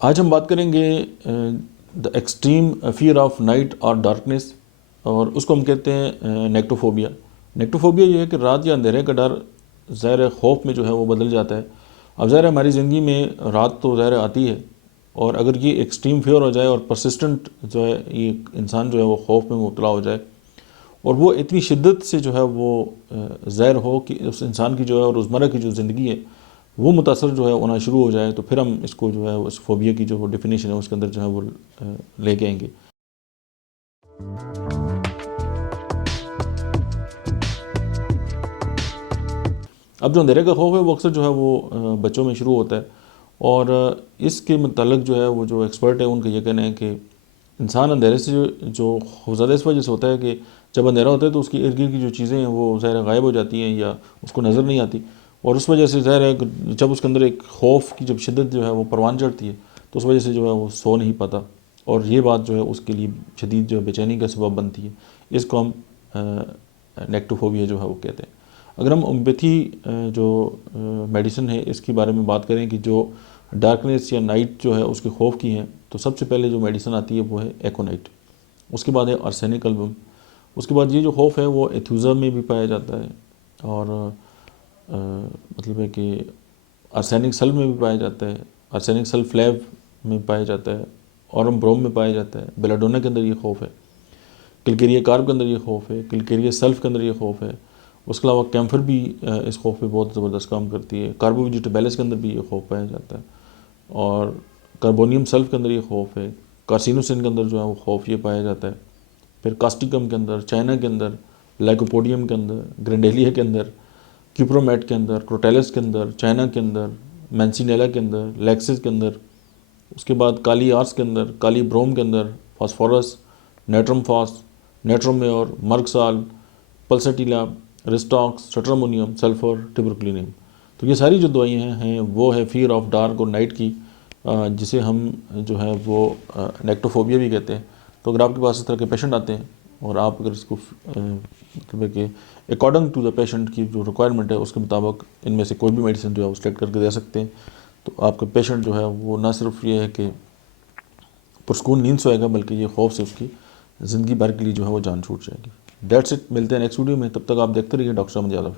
आज हम बात करेंगे the extreme fear of night और डार्कनेस, और उसको हम कहते हैं नेक्टोफोबिया। नेक्टोफोबिया ये है कि रात या अंधेरे का डर ज़ाहिर खौफ में जो है वो बदल जाता है। अब ज़ाहिर हमारी ज़िंदगी में रात तो ज़ाहिर आती है, और अगर ये एक्सट्रीम फियर हो जाए और परसिस्टेंट जो है ये इंसान जो है वो खौफ में मुब्तला हो जाए, और वो इतनी शिद्दत से जो है वो ज़ाहिर हो कि उस इंसान की जो है रोज़मर्रा की जो ज़िंदगी है वो मुतासर जो है होना शुरू हो जाए, तो फिर हम इसको जो है उस फोबिया की जो डेफिनेशन है उसके अंदर जो है वो लेके आएंगे। अब जो अंधेरे का खौफ है वो अक्सर जो है वो बच्चों में शुरू होता है, और इसके मतलब जो है वो जो एक्सपर्ट है उनका ये कहना है कि इंसान अंधेरे से जो खौफज़दा इस वजह से होता है कि जब अंधेरा होता है तो उसकी इर्द गिर्द की जो चीज़ें हैं वो ज़ाहिर गायब हो जाती हैं या उसको नज़र नहीं आती, और उस वजह से ज़ाहिर है जब उसके अंदर एक खौफ की जब शिद्दत जो है वो परवान चढ़ती है तो उस वजह से जो है वो सो नहीं पाता, और ये बात जो है उसके लिए शदीद जो है बेचैनी का सबब बनती है। इसको हम नेक्टोफोबिया जो है वो कहते हैं। अगर हम होम्योपैथी जो मेडिसिन है इसके बारे में बात करें कि जो डार्कनेस या नाइट जो है उसके खौफ की है, तो सबसे पहले जो मेडिसिन आती है वो है एकोनाइट। उसके बाद है आर्सेनिक एल्बम। उसके बाद ये जो खौफ है वो एथ्यूज़ा में भी पाया जाता है, और मतलब है कि आर्सेनिक सल्फ में भी पाया जाता है, आर्सेनिक सल्फलैव में पाया जाता है, ऑरम ब्रोम में पाया जाता है, बेलाडोना के अंदर ये खौफ है, किलकेरिया कार्ब के अंदर ये खौफ है, किलकेरिया सल्फ के अंदर ये खौफ है। उसके अलावा कैम्फर भी इस खौफ पे बहुत ज़बरदस्त काम करती है। कार्बोविजिटेबेलिस के अंदर भी ये खौफ पाया जाता है, और कार्बोनियम सल्फ के अंदर ये खौफ है। कार्सिनोसिन के अंदर जो है वो खौफ ये पाया जाता है। फिर कास्टिकम के अंदर, चाइना के अंदर, लाइकोपोडियम के अंदर, ग्रेंडेलिया के अंदर, क्यूप्रोमेट के अंदर, क्रोटेलस के अंदर, चाइना के अंदर, मैंसिनेला के अंदर, लेक्सिस के अंदर। उसके बाद काली आर्स के अंदर, काली ब्रोम के अंदर, फास्फोरस, नेट्रम फॉस, नेट्रोमेयर, मर्कसाल, पल्सटीला, रिस्टॉक्स, सट्रामोनियम, सल्फर, टिब्रोक्लिनियम। तो ये सारी जो दवाइयाँ हैं वो है फियर ऑफ डार्क और नाइट की, जिसे हम जो है वो नेक्टोफोबिया भी कहते हैं। तो अगर आपके पास इस तरह के पेशेंट आते हैं और आप अगर इसको मतलब कि अकॉर्डिंग टू द पेशेंट की जो रिक्वायरमेंट है उसके मुताबिक इनमें से कोई भी मेडिसिन जो है वो सेलेक्ट करके दे सकते हैं, तो आपका पेशेंट जो है वो ना सिर्फ ये है कि पुरस्कून नींद सोएगा, बल्कि ये खौफ से उसकी ज़िंदगी भर के लिए जो है वो जान छूट जाएगी। डेट्स इट, मिलते हैं नेक्स्ट वीडियो में, तब तक आप देखते रहिए डॉक्टर अहमद यादव।